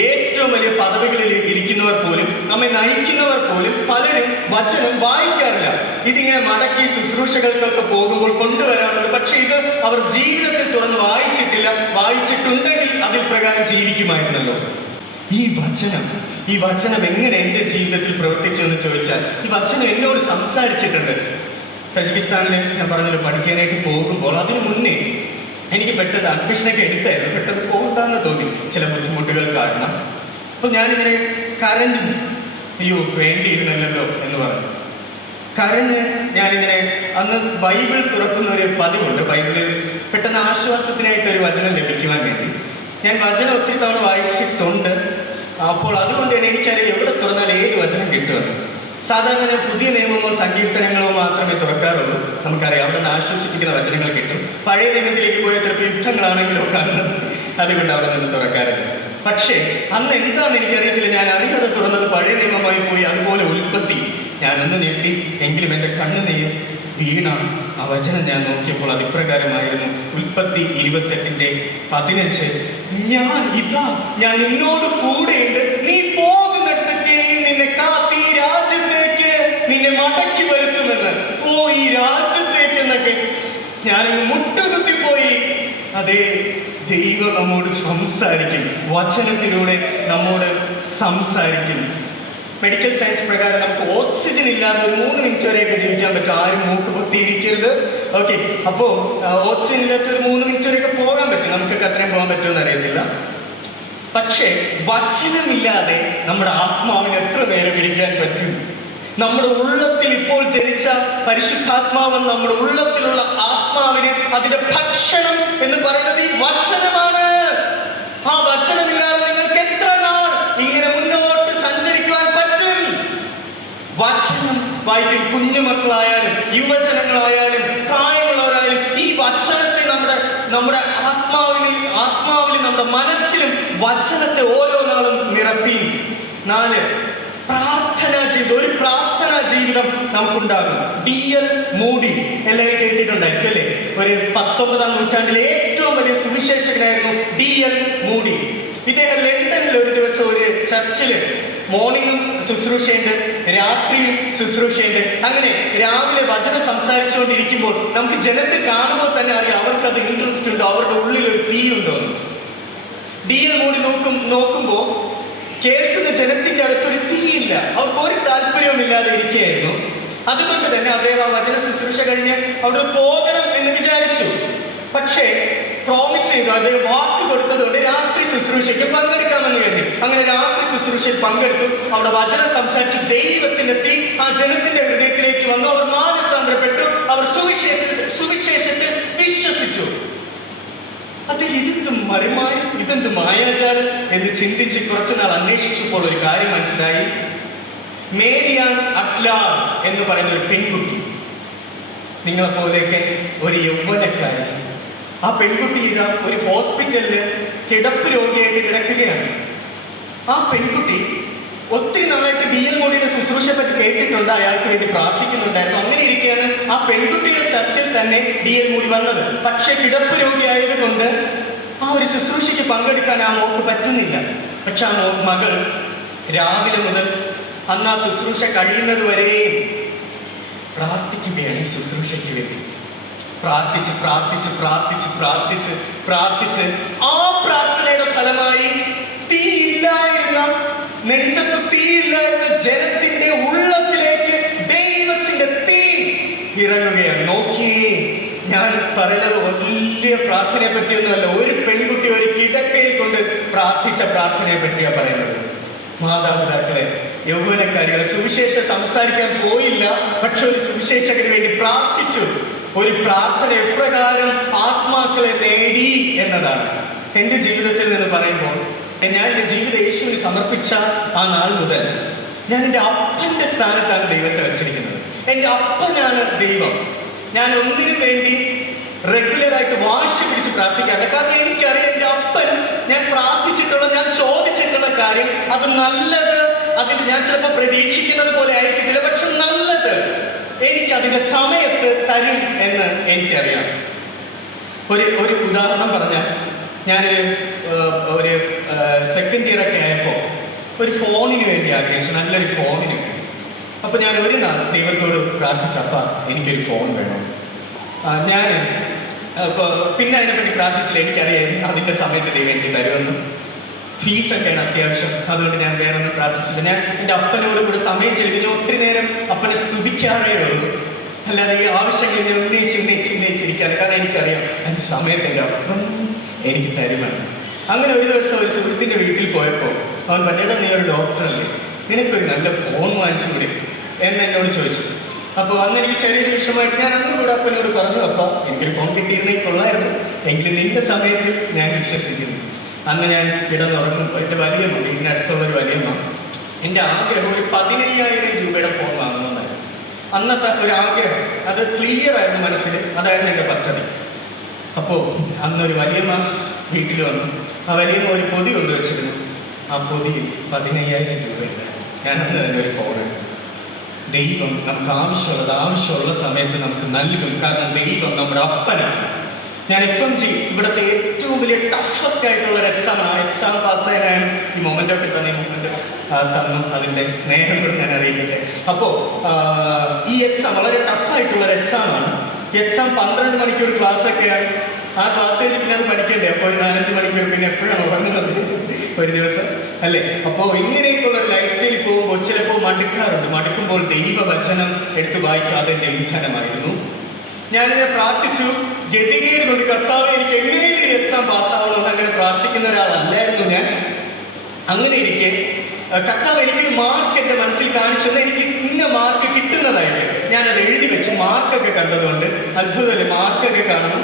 ഏറ്റവും വലിയ പദവികളിൽ ഇരിക്കുന്നവർ പോലും, നമ്മെ നയിക്കുന്നവർ പോലും പലരും വചനം വായിക്കാറില്ല. ഇതിങ്ങനെ മടക്കി ശുശ്രൂഷകൾക്കൊക്കെ പോകുമ്പോൾ കൊണ്ടുവരാറുണ്ട്. പക്ഷെ ഇത് അവർ ജീവിതത്തിൽ തുറന്ന് വായിച്ചിട്ടില്ല. വായിച്ചിട്ടുണ്ടെങ്കിൽ അതിൽ പ്രകാരം ജീവിക്കുമായിരുന്നല്ലോ. ഈ വചനം എങ്ങനെ എൻ്റെ ജീവിതത്തിൽ പ്രവർത്തിച്ചു എന്ന് ചോദിച്ചാൽ, ഈ വചനം എന്നോട് സംസാരിച്ചിട്ടുണ്ട്. തജിക്കിസ്ഥാനിൽ ഞാൻ പറഞ്ഞല്ലോ പഠിക്കാനായിട്ട് പോകുമ്പോൾ അതിനു മുന്നേ എനിക്ക് പെട്ടെന്ന് അഡ്മിഷനൊക്കെ എടുത്തായിരുന്നു. പെട്ടെന്ന് പോകണ്ടെന്ന് തോന്നി ചില ബുദ്ധിമുട്ടുകൾ കാരണം. അപ്പോൾ ഞാനിങ്ങനെ കരഞ്ഞു, അയ്യോ വേണ്ടിയിരുന്നല്ലോ എന്ന് പറഞ്ഞു. കരഞ്ഞ് ഞാനിങ്ങനെ അന്ന് ബൈബിൾ തുറക്കുന്ന ഒരു പതിവുണ്ട്. ബൈബിളിൽ പെട്ടെന്ന് ആശ്വാസത്തിനായിട്ട് ഒരു വചനം ലഭിക്കുവാൻ വേണ്ടി ഞാൻ വചനം ഒത്തിരി തവണ വായിച്ചിട്ടുണ്ട്. അപ്പോൾ അതുകൊണ്ട് തന്നെ എനിക്കറിയാം എവിടെ തുറന്നാൽ ഏത് വചനം കിട്ടുമെന്ന്. സാധാരണ ഞാൻ പുതിയ നിയമമോ സങ്കീർത്തനങ്ങളോ മാത്രമേ തുറക്കാറുള്ളൂ. നമുക്കറിയാം അവിടെ നിന്ന് ആശ്വസിപ്പിക്കുന്ന വചനങ്ങൾ കിട്ടും. പഴയ നിയമത്തിലേക്ക് പോയാൽ ചിലപ്പോൾ യുദ്ധങ്ങളാണെങ്കിലോ കാണുന്നത്, അതുകൊണ്ട് അവിടെ നിന്ന് തുറക്കാറില്ല. പക്ഷേ അന്ന് എന്താണെന്ന് എനിക്കറിയത്തില്ല, ഞാൻ അറിയാതെ തുറന്നത് പഴയ നിയമമായി പോയി. അതുപോലെ ഉൽപ്പത്തി ഞാനൊന്ന് ഞെട്ടി, എങ്കിലും എൻ്റെ കണ്ണുനെയും വീണ ആ വചനം ഞാൻ നോക്കിയപ്പോൾ അതിപ്രകാരമായിരുന്നു. ഉൽപ്പത്തി 28:15, ഞാൻ നിന്നോട് കൂടെയുണ്ട്, നീ പോകുന്നിടത്തേക്ക് നിന്നെ കാത്തി രാജ്യത്തേക്ക് നിന്നെ മടക്കി വരുത്തുമെന്ന്. ഓ, ഈ രാജ്യത്തേക്ക് എന്നൊക്കെ ഞാനിന്ന് മുട്ടുകുത്തിപ്പോയി. അതേ, ദൈവം നമ്മോട് സംസാരിക്കും, വചനത്തിലൂടെ നമ്മോട് സംസാരിക്കും. മെഡിക്കൽ സയൻസ് പ്രകാരം നമുക്ക് ഓക്സിജൻ ഇല്ലാതെ ഒരു 3 മിനിറ്റ് വരെയൊക്കെ ജീവിക്കാൻ പറ്റും. ആരും മൂക്ക് പൊത്തിയിരിക്കരുത്. ഓക്കെ, അപ്പോൾ ഓക്സിജൻ ഇല്ലാത്ത ഒരു 3 മിനിറ്റ് വരെയൊക്കെ പോകാൻ പറ്റും. നമുക്കൊക്കെ അത്രയും പോകാൻ പറ്റുമെന്ന് അറിയത്തില്ല. പക്ഷേ വചനമില്ലാതെ നമ്മുടെ ആത്മാവിന് എത്ര നേരം ഇരിക്കാൻ പറ്റും? നമ്മുടെ ഉള്ളത്തിൽ ഇപ്പോൾ ജനിച്ച പരിശുദ്ധാത്മാവ്, നമ്മുടെ ഉള്ളത്തിലുള്ള ആത്മാവിന് അതിന്റെ ഭക്ഷണം എന്ന് പറയുന്നത് ഈ വചനമാണ്. ആ വചനമില്ലാതെ നിങ്ങൾക്ക് എത്ര നാൾ ഇങ്ങനെ മുന്നോട്ട് സഞ്ചരിക്കുവാൻ പറ്റും? വചനം വായിക്കും. കുഞ്ഞുമക്കളായാലും യുവജനങ്ങളായാലും പ്രായമുള്ളവരായാലും ഈ വചനത്തെ നമ്മുടെ ആത്മാവിലും നമ്മുടെ മനസ്സിലും വചനത്തെ ഓരോ നാളും നിറപ്പി. 4, ഒരു പ്രാർത്ഥനാ ജീവിതം നമുക്കുണ്ടാകും. D.L. മൂഡി എല്ലാവരും കേട്ടിട്ടുണ്ടായിരിക്കും അല്ലേ? ഒരു 19-ാം നൂറ്റാണ്ടിലെ ഏറ്റവും വലിയ സുവിശേഷകനായിരുന്നു D.L. മൂഡി. ഇദ്ദേഹം ലണ്ടനിൽ ഒരു ദിവസം ഒരു ചർച്ചില് മോർണിംഗും ശുശ്രൂഷയുണ്ട്, രാത്രിയും ശുശ്രൂഷയുണ്ട്. അങ്ങനെ രാവിലെ വചനം സംസാരിച്ചുകൊണ്ടിരിക്കുമ്പോൾ നമുക്ക് ജനത്തെ കാണുമ്പോൾ തന്നെ അറിയാം അവർക്കത് ഇൻട്രസ്റ്റ് ഉണ്ടോ, അവരുടെ ഉള്ളിൽ ഒരു തീ ഉണ്ടോ. D.L. മൂഡി നോക്കുമ്പോൾ കേൾക്കുന്ന ജനത്തിന്റെ അടുത്തൊരു തീയില്ല, അവർക്ക് ഒരു താല്പര്യവും ഇല്ലാതെ ഇരിക്കുകയായിരുന്നു. അതുകൊണ്ട് തന്നെ അദ്ദേഹം ആ വചന ശുശ്രൂഷ കഴിഞ്ഞ് അവിടെ പോകണം എന്ന് വിചാരിച്ചു. പക്ഷേ പ്രോമിസ് ചെയ്തു, അദ്ദേഹം വാക്ക് കൊടുത്തതുകൊണ്ട് രാത്രി ശുശ്രൂഷയ്ക്ക് പങ്കെടുക്കാമെന്ന് കരുതി. അങ്ങനെ രാത്രി ശുശ്രൂഷയിൽ പങ്കെടുത്തു. അവിടെ വചനം സംസാരിച്ച് ദൈവത്തിന്റെ തീ ആ ജനത്തിന്റെ ഹൃദയത്തിലേക്ക് വന്നു. അവർ മാനസാന്തരപ്പെട്ടു. അവർ സുവിശേഷത്തിൽ വിശ്വസിച്ചു. അത് ഇതെന്ത് മായാജാലം എന്ന് ചിന്തിച്ച് കുറച്ചുനാൾ അന്വേഷിച്ചപ്പോൾ ഒരു കാര്യം മനസ്സിലായി. മേരിയാൻ അക്ലാർ എന്ന് പറയുന്ന ഒരു പെൺകുട്ടി, നിങ്ങളെപ്പോലെയൊക്കെ ഒരു യൗവനക്കാരി. ആ പെൺകുട്ടി ഒരു ഹോസ്പിറ്റലില് കിടപ്പ് രോഗിയായിട്ട് കിടക്കുകയാണ്. ആ പെൺകുട്ടി ഒത്തിരി നാളായിട്ട് D.L. മൂഡിയുടെ ശുശ്രൂഷയെ പറ്റി കേട്ടിട്ടുണ്ട്, അയാൾക്ക് വേണ്ടി പ്രാർത്ഥിക്കുന്നുണ്ടായിരുന്നു. അങ്ങനെ ഇരിക്കുകയാണ് ആ പെൺകുട്ടിയുടെ ചർച്ചിൽ തന്നെ D.L. മൂഡി വന്നത്. പക്ഷെ കിടപ്പ് രോഗിയായത് കൊണ്ട് ആ ഒരു ശുശ്രൂഷയ്ക്ക് പങ്കെടുക്കാൻ ആ മോക്ക് പറ്റുന്നില്ല. പക്ഷെ ആ മകൾ രാവിലെ മുതൽ അന്ന് ആ ശുശ്രൂഷ കഴിയുന്നത് വരെയും പ്രാർത്ഥിക്കുകയാണ് ഈ ശുശ്രൂഷയ്ക്ക് വേണ്ടി. പ്രാർത്ഥിച്ച് ആ പ്രാർത്ഥനയുടെ ഫലമായി നെഞ്ചത്ത് തീയില്ലായിരുന്ന ജനത്തിന്റെ ഉള്ളത്തിലേക്ക് ദൈവത്തിന്റെ തീ ഇറങ്ങുകയാണ്. നോക്കിയേ, ഞാൻ പറയുന്നത് വലിയ പ്രാർത്ഥനയെ പറ്റിയൊന്നുമല്ല. ഒരു പെൺകുട്ടി ഒരു കിടക്കയിൽ കൊണ്ട് പ്രാർത്ഥിച്ച പ്രാർത്ഥനയെ പറ്റിയാണ് പറയുന്നത്. മാതാപിതാക്കളെ, യൗവനക്കാരികളെ, സുവിശേഷം സംസാരിക്കാൻ പോയില്ല, പക്ഷെ ഒരു സുവിശേഷകന് വേണ്ടി പ്രാർത്ഥിച്ചു. ഒരു പ്രാർത്ഥന എപ്രകാരം ആത്മാക്കളെ നേടി എന്നതാണ്. എൻ്റെ ജീവിതത്തിൽ നിന്ന് പറയുമ്പോൾ, ഞാൻ എൻ്റെ ജീവിതം യേശുവിന് സമർപ്പിച്ച ആ നാൾ മുതൽ ഞാൻ എൻ്റെ അപ്പൻ്റെ സ്ഥാനത്താണ് ദൈവത്തെ വെച്ചിരിക്കുന്നത്. എൻ്റെ അപ്പനാണ് ദൈവം. ഞാൻ ഒന്നിനു വേണ്ടി റെഗുലറായിട്ട് വാശി പിടിച്ച് പ്രാർത്ഥിക്കാറില്ല. കാരണം എനിക്കറിയാം എൻ്റെ അപ്പൻ ഞാൻ പ്രാർത്ഥിച്ചിട്ടുള്ള, ഞാൻ ചോദിച്ചിട്ടുള്ള കാര്യം അത് നല്ലത്, അതിൽ ഞാൻ ചിലപ്പോൾ പ്രതീക്ഷിക്കുന്നത് പോലെ ആയിരിക്കില്ല, പക്ഷെ നല്ലത് എനിക്ക് അതിൻ്റെ സമയത്ത് തരും എന്ന് എനിക്കറിയാം. ഒരു ഉദാഹരണം പറഞ്ഞാൽ, ഒരു സെക്കൻഡ് ഇയർ ഒക്കെ ആയപ്പോൾ ഒരു ഫോണിന് വേണ്ടി ആഗ്രഹിച്ചു, നല്ലൊരു ഫോണിന് വേണ്ടി. അപ്പോൾ ഞാൻ ഒരു നാൾ ദൈവത്തോട് പ്രാർത്ഥിച്ചപ്പോൾ എനിക്കൊരു ഫോൺ വേണം. ഞാൻ പിന്നെ അതിനെപ്പറ്റി പ്രാർത്ഥിച്ചില്ല. എനിക്കറിയാം അതിൻ്റെ സമയത്ത് ദൈവം എനിക്ക് തരുമെന്ന്. ഫീസൊക്കെയാണ് അത്യാവശ്യം, അതുകൊണ്ട് ഞാൻ വേറെ ഒന്നും പ്രാർത്ഥിച്ചില്ല. ഞാൻ എൻ്റെ അപ്പനോട് കൂടെ സമയം ചെലവിന് ഒത്തിരി നേരം അപ്പനെ സ്തുതിക്കാറേ ഉള്ളൂ, അല്ലാതെ ഈ ആവശ്യങ്ങൾ ഉന്നയിച്ചിരിക്കാറ്. കാരണം എനിക്കറിയാം എൻ്റെ സമയത്ത് എൻ്റെ അപ്പം എനിക്ക് തരുമെന്ന്. അങ്ങനെ ഒരു ദിവസം ഒരു സുഹൃത്തിൻ്റെ വീട്ടിൽ പോയപ്പോൾ അവൻ പറഞ്ഞിട്ട്, നീ ഒരു ഡോക്ടറല്ലേ, നിനക്കൊരു നല്ല ഫോൺ വാങ്ങിച്ചു കൂടി എന്ന് എന്നോട് ചോദിച്ചു. അപ്പോൾ അന്ന് എനിക്ക് ചെറിയൊരു വിഷയമായിട്ട് ഞാൻ അന്ന് കൂടെ അപ്പനോട് പറഞ്ഞു, അപ്പോൾ എനിക്കൊരു ഫോൺ കിട്ടിയിരുന്നെങ്കിൽ കൊള്ളായിരുന്നു, എങ്കിലും നിന്റെ സമയത്തിൽ ഞാൻ വിശ്വസിക്കുന്നു. അന്ന് ഞാൻ കിടന്നുറങ്ങുമ്പോൾ എൻ്റെ വലിയമ്മ, വീടിനടുത്തുള്ളൊരു വലിയമ്മ, എൻ്റെ ആഗ്രഹം ഒരു 15,000 രൂപയുടെ ഫോൺ വാങ്ങണമെന്നായിരുന്നു. അന്നത്തെ ഒരു ആഗ്രഹം, അത് ക്ലിയർ ആയിരുന്നു മനസ്സിൽ, അതായിരുന്നു എൻ്റെ പദ്ധതി. അപ്പോൾ അന്നൊരു വലിയമ്മ വീട്ടിൽ വന്നു. ആ വലിയമ്മ ഒരു പൊതി കൊണ്ടുവച്ചിരുന്നു. ആ പൊതിയിൽ 15,000 രൂപയുണ്ട്. ഞാൻ അന്ന് തന്നെ ഒരു ഫോൺ എടുത്തു. ദൈവം നമുക്ക് ആവശ്യമുള്ള സമയത്ത് നമുക്ക് നൽകും. കാരണം ദൈവം നമ്മുടെ അപ്പനാണ്. ഞാൻ FMG ഇവിടുത്തെ ഏറ്റവും വലിയ ടഫസ്റ്റ് ആയിട്ടുള്ള ഒരു എക്സാമാണ്. ആ എക്സാം പാസ്സായാലും ഈ മൊമെൻ്റൊക്കെ തന്നെ തന്നു. അതിൻ്റെ സ്നേഹം കൂടി ഞാൻ അറിയിക്കട്ടെ. അപ്പോൾ ഈ എക്സാം വളരെ ടഫായിട്ടുള്ളൊരു എക്സാമാണ്. ഈ എക്സാം 12 മണിക്കൂർ ക്ലാസ്സൊക്കെയാണ്. ആ ക്ലാസ് കഴിഞ്ഞ് പിന്നെ അത് പഠിക്കണ്ടേ. അപ്പോൾ ഒരു 4-5 മണിക്കൂർ പിന്നെ എപ്പോഴാണ് ഉറങ്ങുന്നത് ഒരു ദിവസം, അല്ലേ? അപ്പോൾ ഇങ്ങനെയൊക്കെയുള്ള ഒരു ലൈഫ് സ്റ്റൈലിൽ പോകുമ്പോൾ ചിലപ്പോൾ മടുക്കാറുണ്ട്. മടുക്കുമ്പോൾ ദൈവവചനം എടുത്ത് വായിക്കാതെ ലംഘനമായിരുന്നു. ഞാനിങ്ങനെ പ്രാർത്ഥിച്ചു, ഗതികേട് കൊണ്ട്, കർത്താവ് എനിക്ക് എങ്ങനെയും ഈ എക്സാം പാസ്സാവണമെന്ന് അങ്ങനെ പ്രാർത്ഥിക്കുന്ന ഒരാളല്ലായിരുന്നു ഞാൻ. അങ്ങനെ ഇരിക്കെ കർത്താവ് എനിക്കൊരു മാർക്ക് എൻ്റെ മനസ്സിൽ കാണിച്ചത്, എനിക്ക് ഇന്ന മാർക്ക് കിട്ടുന്നതായിട്ട് ഞാനത് എഴുതി വെച്ച് മാർക്കൊക്കെ കണ്ടതുകൊണ്ട് അത്ഭുതമല്ലേ, മാർക്കൊക്കെ കാണണം.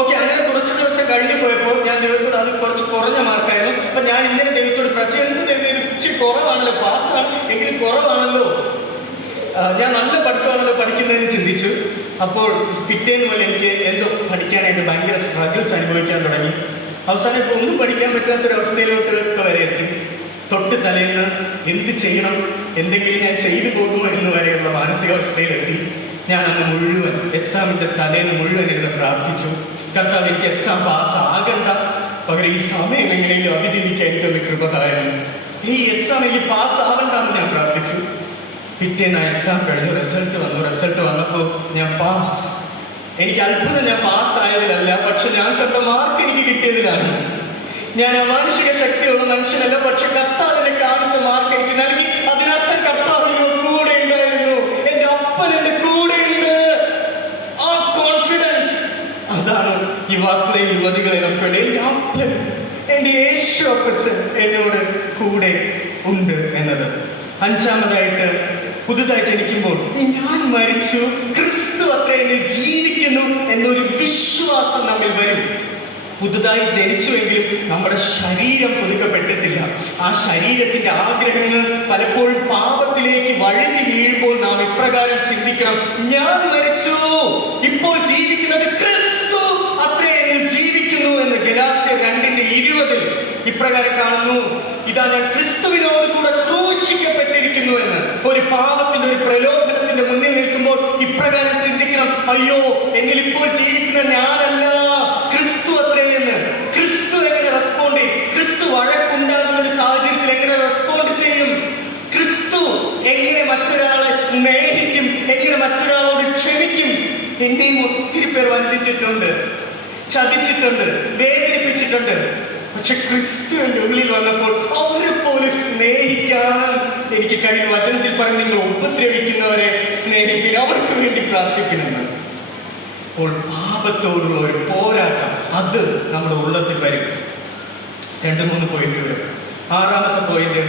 ഓക്കെ, അങ്ങനെ കുറച്ച് ദിവസം കഴിഞ്ഞ് പോയപ്പോൾ ഞാൻ ദൈവത്തോട്, അത് കുറച്ച് കുറഞ്ഞ മാർക്കായിരുന്നു. അപ്പം ഞാൻ ഇങ്ങനെ ദൈവത്തോട് എന്ത് ദൈവം ഇച്ചിരി കുറവാണല്ലോ, പാസ്സാണ് എങ്കിലും കുറവാണല്ലോ, ഞാൻ നല്ല പഠിത്തമാണല്ലോ പഠിക്കുന്നതെന്ന് ചിന്തിച്ചു. അപ്പോൾ പിറ്റേന്ന് പോലെ എനിക്ക് എന്തോ പഠിക്കാനായിട്ട് ഭയങ്കര സ്ട്രഗിൾസ് അനുഭവിക്കാൻ തുടങ്ങി. അവസാനം ഇപ്പോൾ ഒന്നും പഠിക്കാൻ പറ്റാത്തൊരവസ്ഥയിലോട്ട് ഒക്കെ വരെ എത്തി. തൊട്ട് തലേന്ന് എന്ത് ചെയ്യണം, എന്തെങ്കിലും ഞാൻ ചെയ്തു പോകുമോ എന്ന് വരെയുള്ള മാനസികാവസ്ഥയിലെത്തി. ഞാൻ അന്ന് മുഴുവൻ എക്സാമിൻ്റെ തലേന്ന് മുഴുവൻ ഇരുന്ന് പ്രാർത്ഥിച്ചു, കർത്താവ് എനിക്ക് എക്സാം പാസ്സാകണ്ട, പകരം ഈ സമയം എങ്ങനെയെങ്കിലും അതിജീവിക്കാൻ എനിക്കൊന്ന് കൃപ തായിരുന്നു. ഈ എക്സാം എനിക്ക് പാസ്സാവണ്ടെന്ന് ഞാൻ പ്രാർത്ഥിച്ചു. പിറ്റേന്ന് ആ എക്സാം കഴിഞ്ഞു, റിസൾട്ട് വന്നപ്പോൾ ഞാൻ പാസ്. എനിക്ക് അത്ഭുതം, ഞാൻ പാസ്സായതിലല്ല, പക്ഷെ ഞാൻ കണ്ട മാർക്ക് എനിക്ക് കിട്ടിയതിലാണ്. ഞാൻ അമാനുഷിക ശക്തിയുള്ള മനുഷ്യനല്ല, പക്ഷെ കർത്താവിനെ കാണിച്ച മാർക്ക് എനിക്ക് നൽകി. അതിനർത്ഥം കർത്താവ് കൂടെ ഉണ്ടായിരുന്നു, എൻ്റെ അപ്പൻ എൻ്റെ കൂടെ ഉണ്ട്. ആ കോൺഫിഡൻസ്, അതാണ് യുവാക്കളെ യുവതികളെ നമുക്ക് എൻ്റെ അപ്പൻ, എൻ്റെ യേശു അപ്പച്ചൻ എന്നോട് കൂടെ ഉണ്ട് എന്നത്. അഞ്ചാമതായിട്ട്, പുതുതായി ജനിക്കുമ്പോൾ ഞാൻ മരിച്ചു, ക്രിസ്തു അത്ര എന്നിൽ ജീവിക്കുന്നു എന്നൊരു വിശ്വാസം നമ്മിൽ വരും. പുതുതായി ജനിച്ചുവെങ്കിലും നമ്മുടെ ശരീരം പുതുക്കപ്പെട്ടിട്ടില്ല. ആ ശരീരത്തിന്റെ ആഗ്രഹങ്ങൾ പലപ്പോഴും പാപത്തിലേക്ക് വഴുതി വീഴുമ്പോൾ നാം ഇപ്രകാരം ചിന്തിക്കണം, ഞാൻ മരിച്ചു, ഇപ്പോൾ ജീവിക്കുന്നത് ക്രിസ്തു അത്രേ എന്നിൽ ജീവിക്കുന്നു എന്ന്. ഗലാത്യർ 2:20 ഇപ്രകാരം കാണുന്നു, ഇതാ ഞാൻ ക്രിസ്തുവിനോട് കൂടെ ക്രൂശിക്കപ്പെട്ടിരിക്കുന്നു എന്ന്. ഒരു പാപത്തിന്റെ, ഒരു പ്രലോഭനത്തിന്റെ മുന്നിൽ നിൽക്കുമ്പോൾ ഇപ്രകാരം ചിന്തിക്കണം, അയ്യോ, എന്നിൽ ഇപ്പോൾ ജീവിക്കുന്ന ഞാനല്ല, ക്രിസ്തു അത്രേ എന്ന്. ക്രിസ്തു എങ്ങനെ റെസ്പോണ്ട് ചെയ്യും? ക്രിസ്തു വഴക്കുണ്ടാകുന്ന ഒരു സാഹചര്യത്തിൽ എങ്ങനെ റെസ്പോണ്ട് ചെയ്യും? ക്രിസ്തു എങ്ങനെ മറ്റൊരാളെ സ്നേഹിക്കും? എങ്ങനെ മറ്റൊരാളോട് ക്ഷമിക്കും? എന്നെയും ഒത്തിരി പേർ വഞ്ചിച്ചിട്ടുണ്ട്, ചതിച്ചിട്ടുണ്ട്, വേദനിപ്പിച്ചിട്ടുണ്ട്. പക്ഷെ ക്രിസ്തു എൻ്റെ ഉള്ളിൽ വന്നപ്പോൾ അവരെ പോലെ സ്നേഹിക്കാൻ എനിക്ക് കഴിയും. വചനത്തിൽ പറഞ്ഞ്, നിങ്ങൾ ഉപദ്രവിക്കുന്നവരെ സ്നേഹിപ്പിക്കുക, അവർക്ക് വേണ്ടി പ്രാർത്ഥിക്കണമെന്ന്. അപ്പോൾ പാപത്തോടുള്ള ഒരു പോരാട്ടം അത് നമ്മുടെ ഉള്ളത്തിൽ വരും. 2-3 പോയിന്റുകൾ. 6ാമത്തെ പോയിന്റ്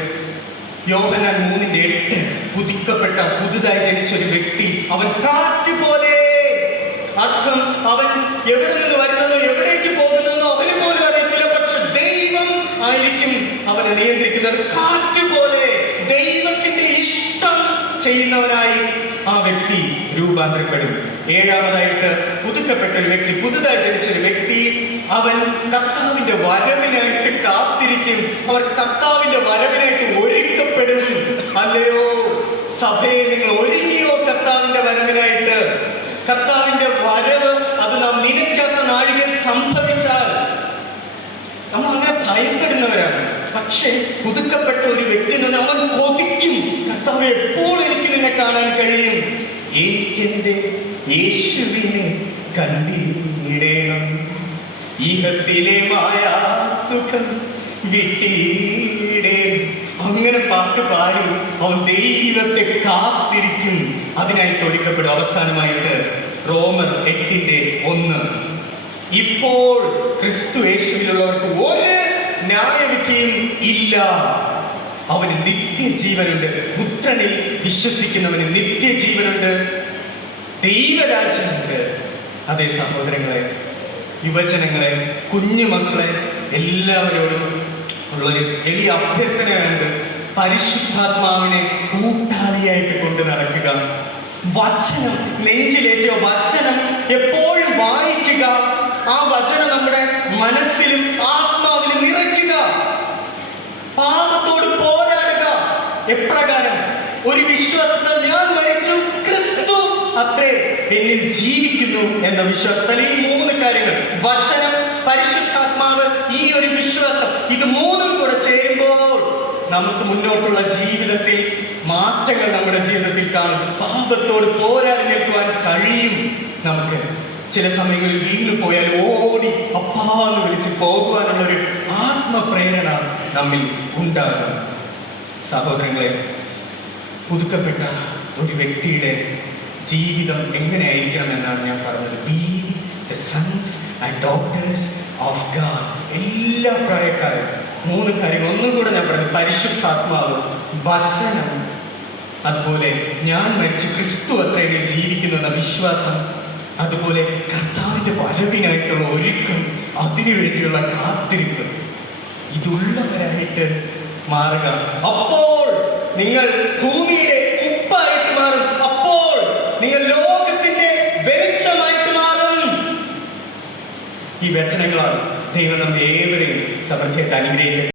യോഹന്നാൻ 3:8. പുതുക്കപ്പെട്ട പുതുതായി ജനിച്ച ഒരു വ്യക്തി അവൻ കാറ്റ് പോലെ. അർത്ഥം അവൻ എവിടെ നിന്ന് വരുന്നതോ എവിടേക്ക് പോകുന്നതോ അവന് പോലും അറിയത്തില്ല. പക്ഷെ ദൈവം ആയിരിക്കും അവനെ നിയന്ത്രിക്കുന്നത്. കാറ്റ് പോലെ ദൈവത്തിന്റെ ഇഷ്ടം ചെയ്യുന്നവനായി ആ വ്യക്തി രൂപാന്തരപ്പെടും. 7ാമതായിട്ട് പുതുക്കപ്പെട്ട ഒരു വ്യക്തി, പുതുതായി ജനിച്ച ഒരു വ്യക്തി, അവൻ കർത്താവിന്റെ വരവിനായിട്ട് കാത്തിരിക്കും. അവർ കർത്താവിന്റെ വരവിനായിട്ട് ഒരുക്കപ്പെടും. അല്ലയോ സഭയെ, നിങ്ങൾ ഒരുങ്ങിയോ കർത്താവിന്റെ വരവിനായിട്ട്? കർത്താവിന്റെ വരവ് അത് നാം നിനക്കാത്ത നാഴികയിൽ സംഭവിച്ചാൽ നമ്മൾ അങ്ങനെ ഭയപ്പെടുന്നവരാണ്. പക്ഷേ പുതുക്കപ്പെട്ട ഒരു വ്യക്തി എന്ന് പറഞ്ഞാൽ അവൻ കൊതിക്കും, കർത്താവ് എപ്പോൾ എനിക്ക് നിന്നെ കാണാൻ കഴിയും, എനിക്കെന്റെ യേശുവിനെ കണ്ടിടേണം, ഈഹത്തിലെ മായാ സുഖം വിട്ടിടേണം. അങ്ങനെ പാട്ട് പാടി അവൻ ദൈവത്തെ കാത്തിരിക്കും, അതിനായിട്ട് ഒരുക്കപ്പെടും. അവസാനമായിട്ട് റോമർ 8:1. ഇപ്പോൾ ക്രിസ്തു യേശുവിലുള്ളവർക്ക് ഒരു ന്യായവിധിയും ഇല്ല, അവന് നിത്യജീവനുണ്ട്. പുത്രനിൽ വിശ്വസിക്കുന്നവന് നിത്യജീവനുണ്ട്, ദൈവരാജ്യമുണ്ട്. അതേ സഹോദരങ്ങളെ, യുവജനങ്ങളെ, കുഞ്ഞുമക്കളെ, എല്ലാവരോടും ഉള്ളൊരു വലിയ അഭ്യർത്ഥനയുണ്ട്. പരിശുദ്ധാത്മാവിനെ കൂട്ടാളിയായിട്ട് കൊണ്ട് നടക്കുക. വചനം നെഞ്ചിലേറ്റോ, വചനം എപ്പോഴും വായിക്കുക. ആ വചനം നമ്മുടെ മനസ്സിലും ആത്മാവിലും നിറയ്ക്കുക. പാപത്തോട് പോരാടുക. എപ്രകാരം? ഒരു വിശ്വാസത്താൽ ഞാൻ മരിച്ചു, ക്രിസ്തു അത്രേ എന്നിൽ ജീവിക്കുന്നു എന്ന വിശ്വാസത്താൽ. ഈ 3 കാര്യങ്ങൾ, വചനം, പരിശുദ്ധാത്മാവ്, ഈ ഒരു വിശ്വാസം, ഇത് 3ഉം കൂടെ ചേരുമ്പോൾ നമുക്ക് മുന്നോട്ടുള്ള ജീവിതത്തിൽ മാറ്റങ്ങൾ നമ്മുടെ ജീവിതത്തിൽ കാണും. പാപത്തോട് പോരാടി നിൽക്കുവാൻ കഴിയും. നമുക്ക് ചില സമയങ്ങളിൽ വീണു പോയാൽ ഓടി അപ്പാന്ന് വിളിച്ച് പോകുവാനുള്ളൊരു ആത്മപ്രേരണ നമ്മിൽ ഉണ്ടാകും. സഹോദരങ്ങളെ, പുതുക്കപ്പെട്ട ഒരു വ്യക്തിയുടെ ജീവിതം എങ്ങനെയായിരിക്കണം എന്നാണ് ഞാൻ പറഞ്ഞത്. Be the sons and daughters of God. എല്ലാ പ്രായക്കാരും 3 കാര്യങ്ങൾ ഒന്നും കൂടെ ഞാൻ പറഞ്ഞു. പരിശുദ്ധാത്മാവ്, വചനം, അതുപോലെ ഞാൻ മരിച്ചു ക്രിസ്തു അത്രയും ജീവിക്കുന്നു എന്ന വിശ്വാസം, അതുപോലെ കർത്താവിന്റെ വരവിനായിട്ടുള്ള ഒരുക്കം, അതിനു വേണ്ടിയുള്ള കാത്തിരിപ്പ്, ഇതുള്ളവരായിട്ട് മാറുക. അപ്പോൾ നിങ്ങൾ ഭൂമിയുടെ ഉപ്പായിട്ട് മാറും. അപ്പോൾ നിങ്ങൾ ലോകത്തിന്റെ വെളിച്ചമായിട്ട് മാറും. ഈ വചനങ്ങളാണ് ദൈവം നമ്മെ ഏവരെയും സമൃദ്ധിയായിട്ട് അനുഗ്രഹിക്കട്ടെ.